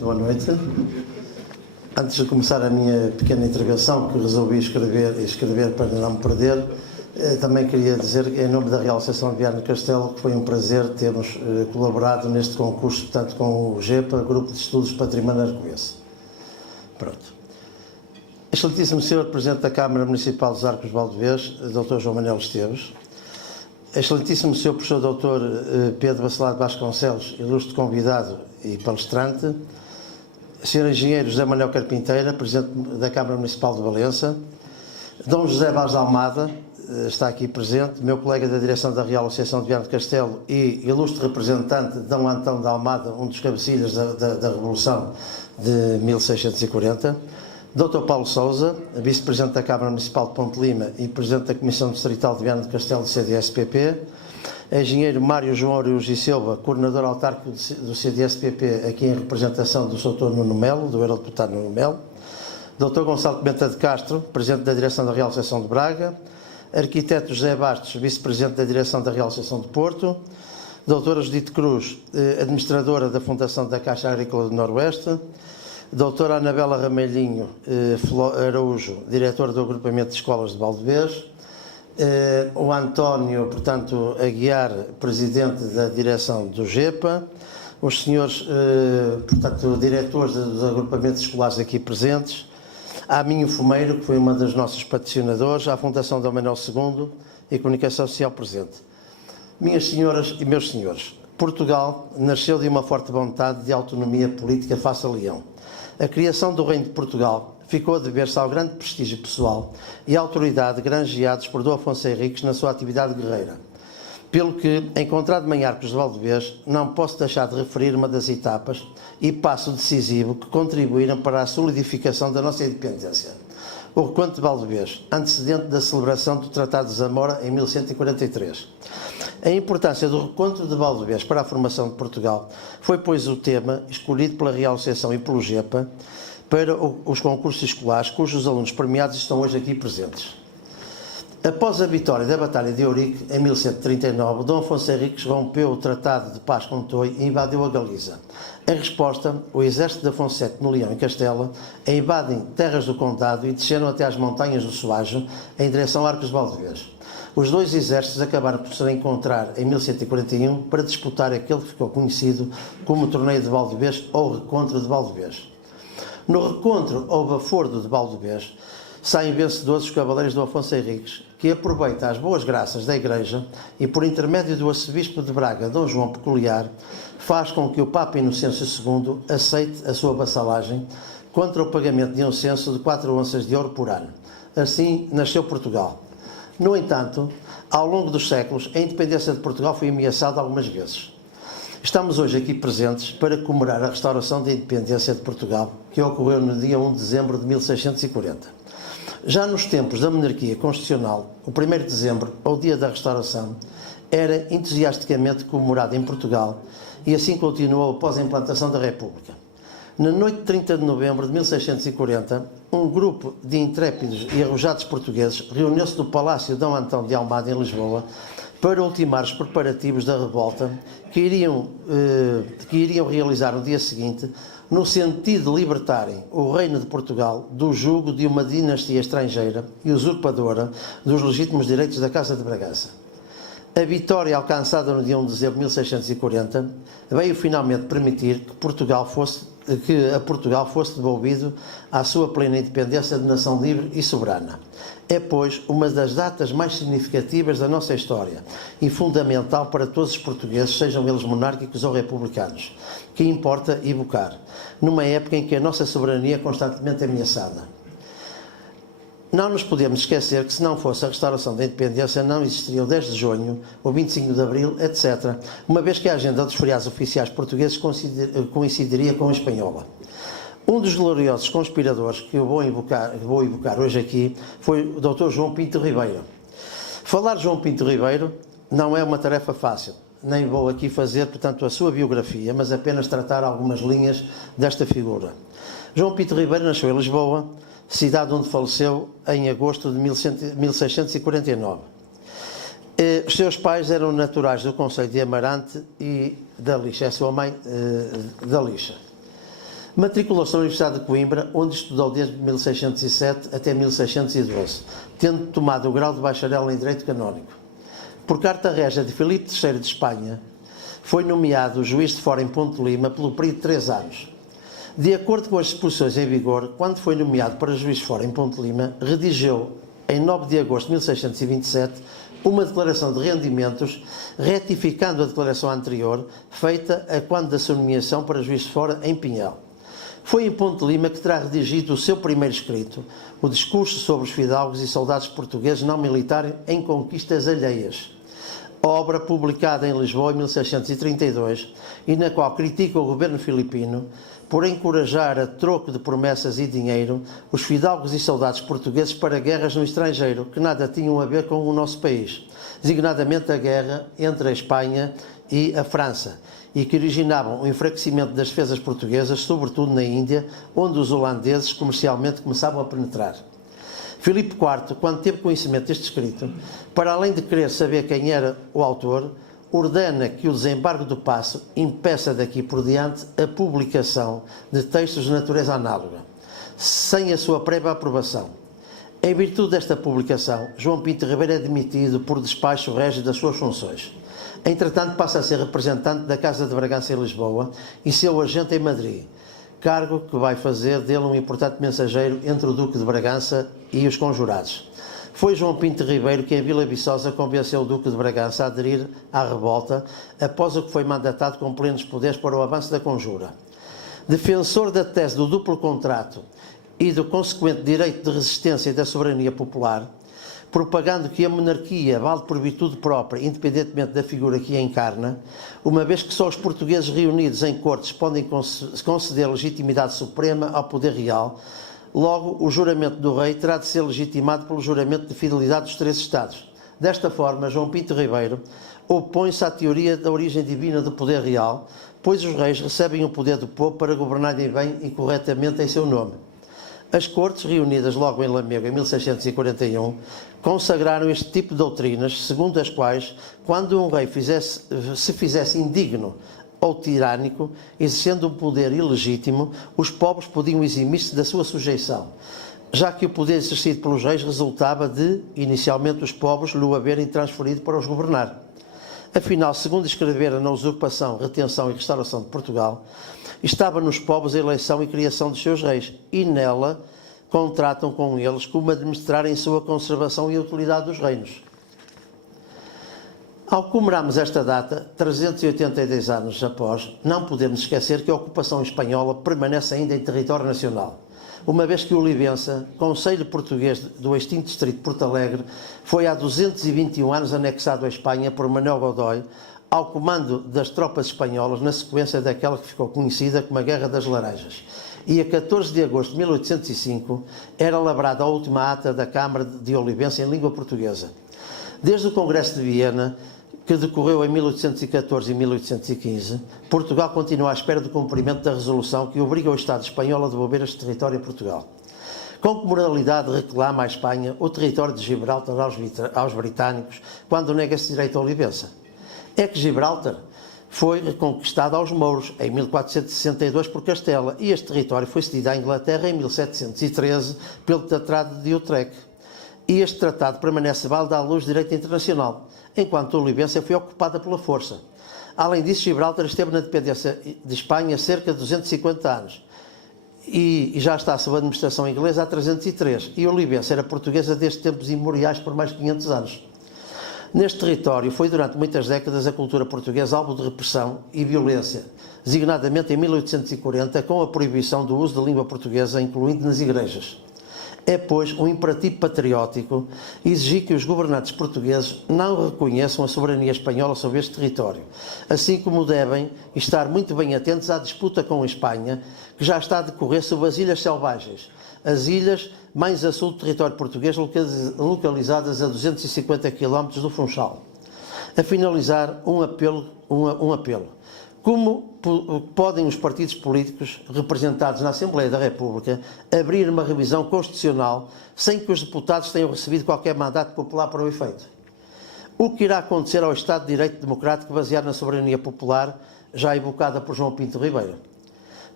Boa noite. Antes de começar a minha pequena intervenção, que resolvi escrever para não me perder, também queria dizer, em nome da Real Associação de Viana do Castelo, que foi um prazer termos colaborado neste concurso, portanto, com o GEPA, Grupo de Estudos Património Arcoense. Pronto. Excelentíssimo Sr. Presidente da Câmara Municipal dos Arcos de Valdevez, Dr. João Manuel Esteves, Excelentíssimo Sr. Professor Dr. Pedro Bacelar de Vasconcelos, ilustre convidado e palestrante, Sr. Engenheiro José Manuel Carpinteira, Presidente da Câmara Municipal de Valença, Dom José Vaz de Almada, está aqui presente, meu colega da direção da Real Associação de Viana do Castelo e ilustre representante de Dom Antão de Almada, um dos cabecilhas da Revolução de 1640, Dr. Paulo Sousa, Vice-Presidente da Câmara Municipal de Ponte Lima e Presidente da Comissão Distrital de Viana do Castelo do CDS-PP, Engenheiro Mário João Ariújo e Silva, Coordenador Autárquico do CDS-PP, aqui em representação do Sr. Nuno Melo, do Eurodeputado Nuno Melo, Dr. Gonçalo Pimenta de Castro, Presidente da Direção da Real Associação de Braga, Arquiteto José Bastos, Vice-Presidente da Direção da Real Associação de Porto, Dra. Judite Cruz, Administradora da Fundação da Caixa Agrícola do Noroeste, Doutora Anabela Ramelhinho Araújo, Diretora do Agrupamento de Escolas de Valdevez, o António, portanto, Aguiar, Presidente da Direção do GEPA, os senhores, portanto, diretores dos agrupamentos escolares aqui presentes, a Minho Fumeiro, que foi uma das nossas patrocinadores, à Fundação Dom Manuel II e Comunicação Social presente. Minhas senhoras e meus senhores, Portugal nasceu de uma forte vontade de autonomia política face a Leão. A criação do Reino de Portugal ficou a dever-se ao grande prestígio pessoal e à autoridade granjeados por Dom Afonso Henriques na sua atividade guerreira. Pelo que, encontrado-me em Arcos de Valdevez, não posso deixar de referir uma das etapas e passo decisivo que contribuíram para a solidificação da nossa independência. O Reconto de Valdevez, antecedente da celebração do Tratado de Zamora em 1143. A importância do Reconto de Valdevez para a formação de Portugal foi, pois, o tema escolhido pela Real Associação e pelo GEPA para os concursos escolares, cujos alunos premiados estão hoje aqui presentes. Após a vitória da Batalha de Ourique, em 1139, Dom Afonso Henriques rompeu o Tratado de Paz com Toi e invadiu a Galiza. Em resposta, o exército de Afonso VII no Leão e Castela invadem terras do Condado e desceram até às montanhas do Soajo, em direção a Arcos de Valdevez. Os dois exércitos acabaram por se encontrar em 1141 para disputar aquele que ficou conhecido como o Torneio de Valdevez ou Recontro de Valdevez. No Recontro ou Bafordo de Valdevez, saem vencedores os cavaleiros do Afonso Henriques, que aproveita as boas graças da Igreja e, por intermédio do arcebispo de Braga, Dom João Peculiar, faz com que o Papa Inocêncio II aceite a sua vassalagem contra o pagamento de um censo de 4 onças de ouro por ano. Assim nasceu Portugal. No entanto, ao longo dos séculos, a independência de Portugal foi ameaçada algumas vezes. Estamos hoje aqui presentes para comemorar a restauração da independência de Portugal, que ocorreu no dia 1 de dezembro de 1640. Já nos tempos da monarquia constitucional, o 1º de dezembro, ou dia da restauração, era entusiasticamente comemorado em Portugal e assim continuou após a implantação da República. Na noite de 30 de novembro de 1640, um grupo de intrépidos e arrojados portugueses reuniu-se no Palácio Dom Antão de Almada, em Lisboa, para ultimar os preparativos da revolta que iriam realizar no dia seguinte, no sentido de libertarem o Reino de Portugal do jugo de uma dinastia estrangeira e usurpadora dos legítimos direitos da Casa de Bragança. A vitória alcançada no dia 1 de dezembro de 1640 veio finalmente permitir que a Portugal fosse devolvido à sua plena independência de nação livre e soberana. É, pois, uma das datas mais significativas da nossa história e fundamental para todos os portugueses, sejam eles monárquicos ou republicanos, que importa evocar, numa época em que a nossa soberania é constantemente ameaçada. Não nos podemos esquecer que, se não fosse a restauração da independência, não existiria o 10 de junho, o 25 de abril, etc., uma vez que a agenda dos feriados oficiais portugueses coincidiria com a espanhola. Um dos gloriosos conspiradores que eu vou evocar hoje aqui foi o Dr. João Pinto Ribeiro. Falar de João Pinto Ribeiro não é uma tarefa fácil, nem vou aqui fazer, portanto, a sua biografia, mas apenas tratar algumas linhas desta figura. João Pinto Ribeiro nasceu em Lisboa, cidade onde faleceu em agosto de 1649. Os seus pais eram naturais do concelho de Amarante e da Lixa, é a sua mãe da Lixa. Matriculou-se na Universidade de Coimbra, onde estudou desde 1607 até 1612, tendo tomado o grau de bacharel em Direito Canónico. Por carta régia de Filipe III de Espanha, foi nomeado juiz de fora em Ponte Lima pelo período de 3 anos. De acordo com as disposições em vigor, quando foi nomeado para juiz de fora em Ponte Lima, redigiu, em 9 de agosto de 1627, uma declaração de rendimentos, retificando a declaração anterior, feita a quando da sua nomeação para juiz de fora em Pinhel. Foi em Ponte Lima que terá redigido o seu primeiro escrito, o Discurso sobre os fidalgos e soldados portugueses não militares em conquistas alheias, obra publicada em Lisboa em 1632 e na qual critica o governo filipino por encorajar a troco de promessas e dinheiro os fidalgos e soldados portugueses para guerras no estrangeiro que nada tinham a ver com o nosso país, designadamente a guerra entre a Espanha e a França, e que originavam o enfraquecimento das defesas portuguesas, sobretudo na Índia, onde os holandeses comercialmente começavam a penetrar. Filipe IV, quando teve conhecimento deste escrito, para além de querer saber quem era o autor, ordena que o desembargo do Paço impeça daqui por diante a publicação de textos de natureza análoga, sem a sua prévia aprovação. Em virtude desta publicação, João Pinto Ribeiro é demitido por despacho régio das suas funções. Entretanto, passa a ser representante da Casa de Bragança em Lisboa e seu agente em Madrid, cargo que vai fazer dele um importante mensageiro entre o Duque de Bragança e os conjurados. Foi João Pinto Ribeiro que, em Vila Viçosa, convenceu o Duque de Bragança a aderir à revolta, após o que foi mandatado com plenos poderes para o avanço da conjura. Defensor da tese do duplo contrato e do consequente direito de resistência e da soberania popular, propagando que a monarquia vale por virtude própria, independentemente da figura que a encarna, uma vez que só os portugueses reunidos em cortes podem conceder legitimidade suprema ao poder real, logo o juramento do rei terá de ser legitimado pelo juramento de fidelidade dos 3 Estados. Desta forma, João Pinto Ribeiro opõe-se à teoria da origem divina do poder real, pois os reis recebem o poder do povo para governarem bem e corretamente em seu nome. As Cortes, reunidas logo em Lamego em 1641, consagraram este tipo de doutrinas, segundo as quais, quando um rei se fizesse indigno ou tirânico, exercendo um poder ilegítimo, os povos podiam eximir-se da sua sujeição, já que o poder exercido pelos reis resultava de, inicialmente, os povos lhe o haverem transferido para os governar. Afinal, segundo escreveram na Usurpação, Retenção e Restauração de Portugal, estava nos povos a eleição e criação dos seus reis, e nela contratam com eles como administrarem sua conservação e a utilidade dos reinos. Ao comemorarmos esta data, 382 anos após, não podemos esquecer que a ocupação espanhola permanece ainda em território nacional, uma vez que Olivença, concelho português do extinto distrito de Porto Alegre, foi há 221 anos anexado à Espanha por Manuel Godoy, ao comando das tropas espanholas na sequência daquela que ficou conhecida como a Guerra das Laranjas. E a 14 de agosto de 1805 era lavrada a última ata da Câmara de Olivença em língua portuguesa. Desde o Congresso de Viena, que decorreu em 1814 e 1815, Portugal continua à espera do cumprimento da resolução que obriga o Estado espanhol a devolver este território a Portugal. Com que moralidade reclama à Espanha o território de Gibraltar aos britânicos quando nega esse direito a Olivença? É que Gibraltar foi reconquistado aos mouros em 1462 por Castela e este território foi cedido à Inglaterra em 1713 pelo Tratado de Utrecht. E este tratado permanece válido à luz do direito internacional, enquanto a Olivença foi ocupada pela força. Além disso, Gibraltar esteve na dependência de Espanha cerca de 250 anos e já está sob a administração inglesa há 303, e Olivença era portuguesa desde tempos imemoriais por mais de 500 anos. Neste território foi durante muitas décadas a cultura portuguesa alvo de repressão e violência, designadamente em 1840 com a proibição do uso da língua portuguesa, incluindo nas igrejas. É, pois, um imperativo patriótico exigir que os governantes portugueses não reconheçam a soberania espanhola sobre este território, assim como devem estar muito bem atentos à disputa com a Espanha, que já está a decorrer sobre as Ilhas Selvagens, as ilhas mais a sul do território português, localizadas a 250 km do Funchal. A finalizar, um apelo. Como podem os partidos políticos representados na Assembleia da República abrir uma revisão constitucional sem que os deputados tenham recebido qualquer mandato popular para o efeito? O que irá acontecer ao Estado de Direito Democrático baseado na soberania popular, já evocada por João Pinto Ribeiro?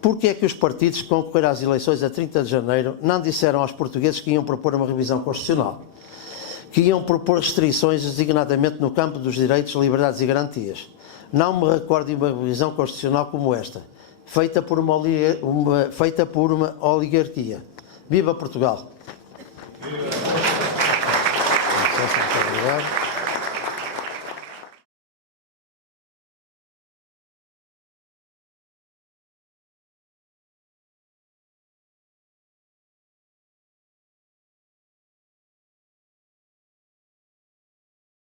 Porque é que os partidos que concorreram às eleições a 30 de janeiro não disseram aos portugueses que iam propor uma revisão constitucional? Que iam propor restrições, designadamente no campo dos direitos, liberdades e garantias? Não me recordo de uma revisão constitucional como esta, feita por uma oligarquia. Viva Portugal! Viva.